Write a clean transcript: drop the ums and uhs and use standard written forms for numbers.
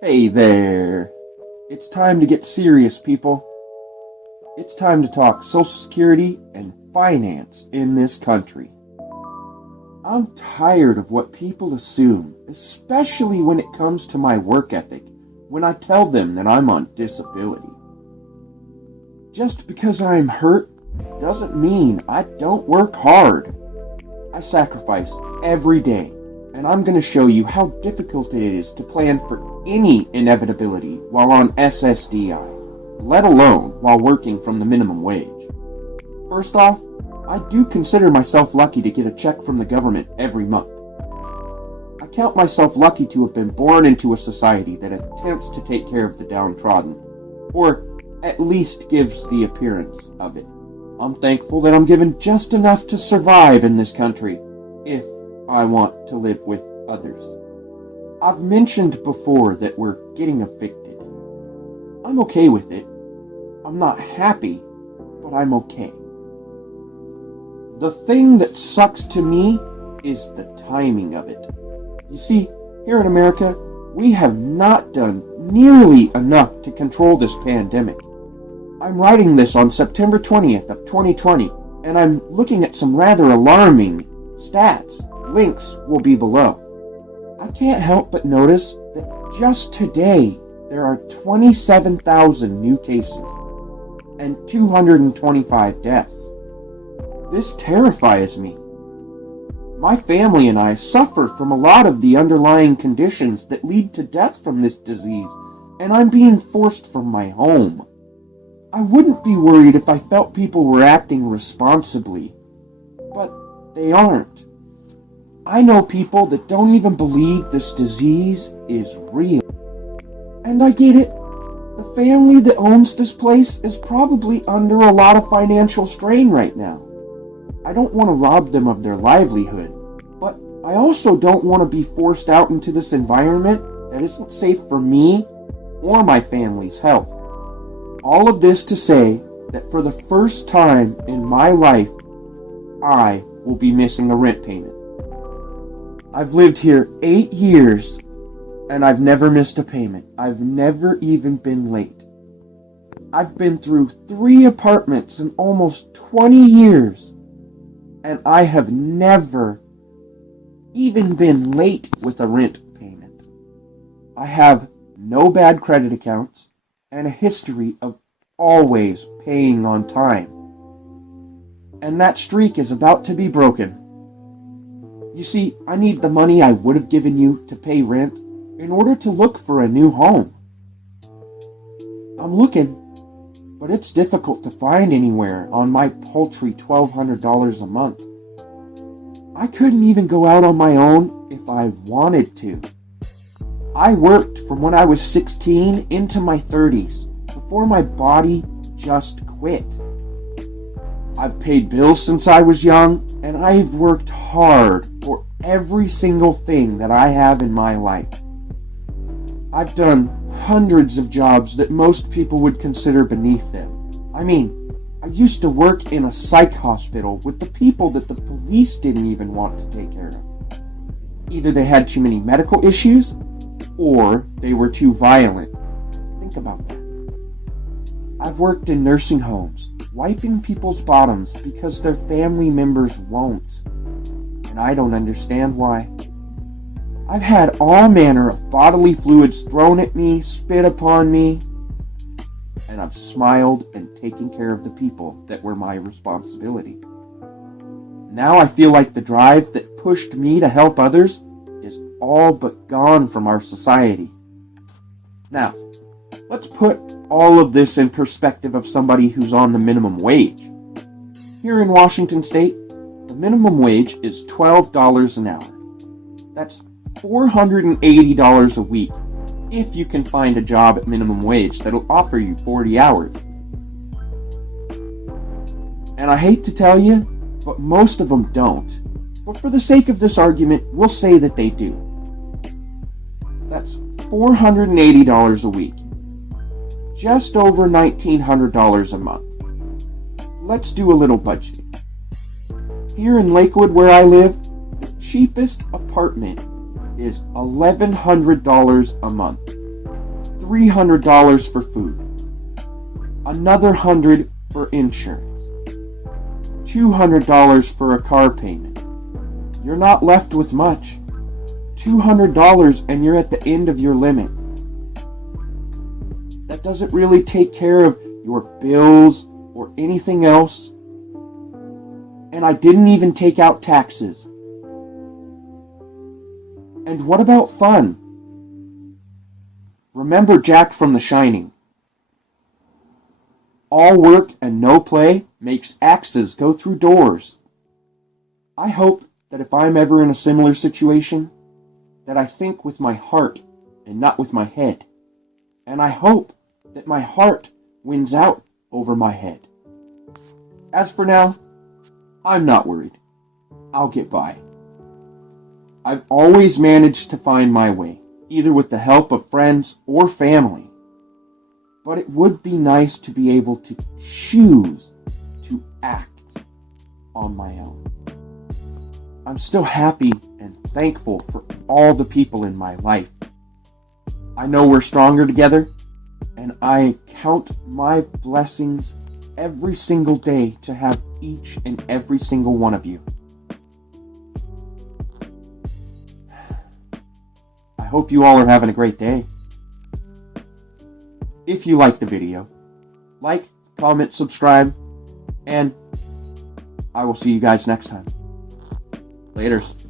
Hey there. It's time to get serious, people. It's time to talk Social Security and finance in this country. I'm tired of what people assume, especially when it comes to my work ethic, when I tell them that I'm on disability. Just because I'm hurt doesn't mean I don't work hard. I sacrifice every day, and I'm going to show you how difficult it is to plan for any inevitability while on SSDI, let alone while working from the minimum wage. First off, I do consider myself lucky to get a check from the government every month. I count myself lucky to have been born into a society that attempts to take care of the downtrodden, or at least gives the appearance of it. I'm thankful that I'm given just enough to survive in this country, if I want to live with others. I've mentioned before that we're getting evicted. I'm okay with it. I'm not happy, but I'm okay. The thing that sucks to me is the timing of it. You see, here in America, we have not done nearly enough to control this pandemic. I'm writing this on September 20th of 2020, and I'm looking at some rather alarming stats. Links will be below. I can't help but notice that just today there are 27,000 new cases and 225 deaths. This terrifies me. My family and I suffer from a lot of the underlying conditions that lead to death from this disease, and I'm being forced from my home. I wouldn't be worried if I felt people were acting responsibly, but they aren't. I know people that don't even believe this disease is real. And I get it. The family that owns this place is probably under a lot of financial strain right now. I don't want to rob them of their livelihood, but I also don't want to be forced out into this environment that isn't safe for me or my family's health. All of this to say that for the first time in my life, I will be missing a rent payment. I've lived here 8 years, and I've never missed a payment. I've never even been late. I've been through 3 apartments in almost 20 years, and I have never even been late with a rent payment. I have no bad credit accounts, and a history of always paying on time. And that streak is about to be broken. You see, I need the money I would have given you to pay rent in order to look for a new home. I'm looking, but it's difficult to find anywhere on my paltry $1,200 a month. I couldn't even go out on my own if I wanted to. I worked from when I was 16 into my 30s, before my body just quit. I've paid bills since I was young, and I've worked hard for every single thing that I have in my life. I've done hundreds of jobs that most people would consider beneath them. I mean, I used to work in a psych hospital with the people that the police didn't even want to take care of. Either they had too many medical issues, or they were too violent. Think about that. I've worked in nursing homes, wiping people's bottoms because their family members won't. And I don't understand why. I've had all manner of bodily fluids thrown at me, spit upon me, and I've smiled and taken care of the people that were my responsibility. Now I feel like the drive that pushed me to help others is all but gone from our society. Now, let's put all of this in perspective of somebody who's on the minimum wage. Here in Washington State, the minimum wage is $12 an hour. That's $480 a week if you can find a job at minimum wage that'll offer you 40 hours. And I hate to tell you, but most of them don't. But for the sake of this argument, we'll say that they do. That's $480 a week. Just over $1,900 a month. Let's do a little budgeting. Here in Lakewood, where I live, the cheapest apartment is $1,100 a month. $300 for food, another $100 for insurance, $200 for a car payment. You're not left with much. $200 and you're at the end of your limit. That doesn't really take care of your bills or anything else. And I didn't even take out taxes. And what about fun? Remember Jack from The Shining. All work and no play makes axes go through doors. I hope that if I'm ever in a similar situation, that I think with my heart and not with my head. And I hope that my heart wins out over my head. As for now, I'm not worried. I'll get by. I've always managed to find my way, either with the help of friends or family. But it would be nice to be able to choose to act on my own. I'm still happy and thankful for all the people in my life. I know we're stronger together, and I count my blessings every single day to have each and every single one of you. I hope you all are having a great day. If you liked the video, like, comment, subscribe, and I will see you guys next time. Laters.